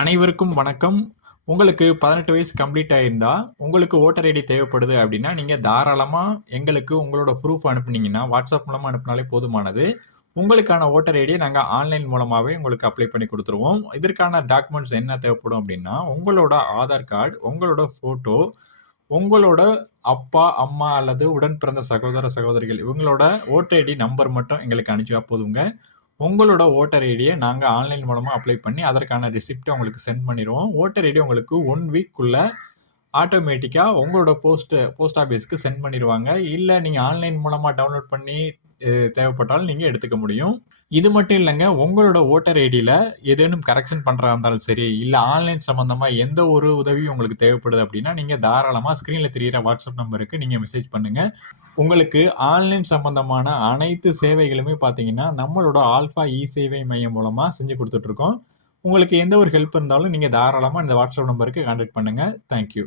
அனைவருக்கும் வணக்கம். உங்களுக்கு 18 வயசு கம்ப்ளீட் ஆயிருந்தா, உங்களுக்கு ஓட்டர் ஐடி தேவைப்படுது அப்படின்னா, நீங்க தாராளமா எங்களுக்கு உங்களோட ப்ரூஃப் அனுப்புனீங்கன்னா, WhatsApp மூலமா அனுப்புனாலே போதுமானது. உங்களுக்கான ஓட்டர் ஐடிய நாங்க ஆன்லைன் மூலமாவே உங்களுக்கு அப்ளை பண்ணி குடுத்துருவோம். இதற்கான டாக்குமெண்ட்ஸ் என்ன தேவைப்படும் அப்படின்னா, உங்களோட ஆதார் கார்டு, உங்களோட ஃபோட்டோ, உங்களோட அப்பா, அம்மா அல்லது உடன் பிறந்த சகோதர, சகோதரிகள் இவங்களோட ஓட்டர் ஐடி நம்பர் மட்டும் எங்களுக்கு அனுப்பிச்சா போதுங்க. உங்களோட ஓட்டர் ஐடிய நாங்க ஆன்லைன் மூலமா அப்ளை பண்ணி, அதற்கான ரிசிப்ட்ட உங்களுக்கு சென்ட் பண்ணிருவோம். ஓட்டர் ஐடி உங்களுக்கு 1 வீக்குள்ள ஆட்டோமேட்டிக்கா உங்களோட போஸ்ட் ஆஃபீஸ்க்கு சென்ட் பண்ணிருவாங்க. இல்ல நீங்க ஆன்லைன் மூலமா டவுன்லோட் பண்ணி தேவைப்பட்டாலும் நீங்க எடுத்துக்க முடியும். இது மட்டும் இல்லங்க, உங்களோட ஓட்டர் ஐடில ஏதேனும் கரெக்ஷன் பண்றதா இருந்தாலும் சரி, இல்ல ஆன்லைன் சம்பந்தமா எந்த ஒரு உதவியும் உங்களுக்கு தேவைப்படுது அப்படின்னா, நீங்க தாராளமா ஸ்கிரீன்ல தெரியிற வாட்ஸ்அப் நம்பருக்கு நீங்க மெசேஜ் பண்ணுங்க. உங்களுக்கு ஆன்லைன் சம்பந்தமான அனைத்து சேவைகளுமே பார்த்தீங்கன்னா, நம்மளோட ஆல்ஃபா இ-சேவை மையம் மூலமா செஞ்சு குடுத்துட்டு இருக்கோம். உங்களுக்கு எந்த ஒரு ஹெல்ப் இருந்தாலும் நீங்க தாராளமா இந்த வாட்ஸ்அப் நம்பருக்கு கான்டாக்ட் பண்ணுங்க. Thank you.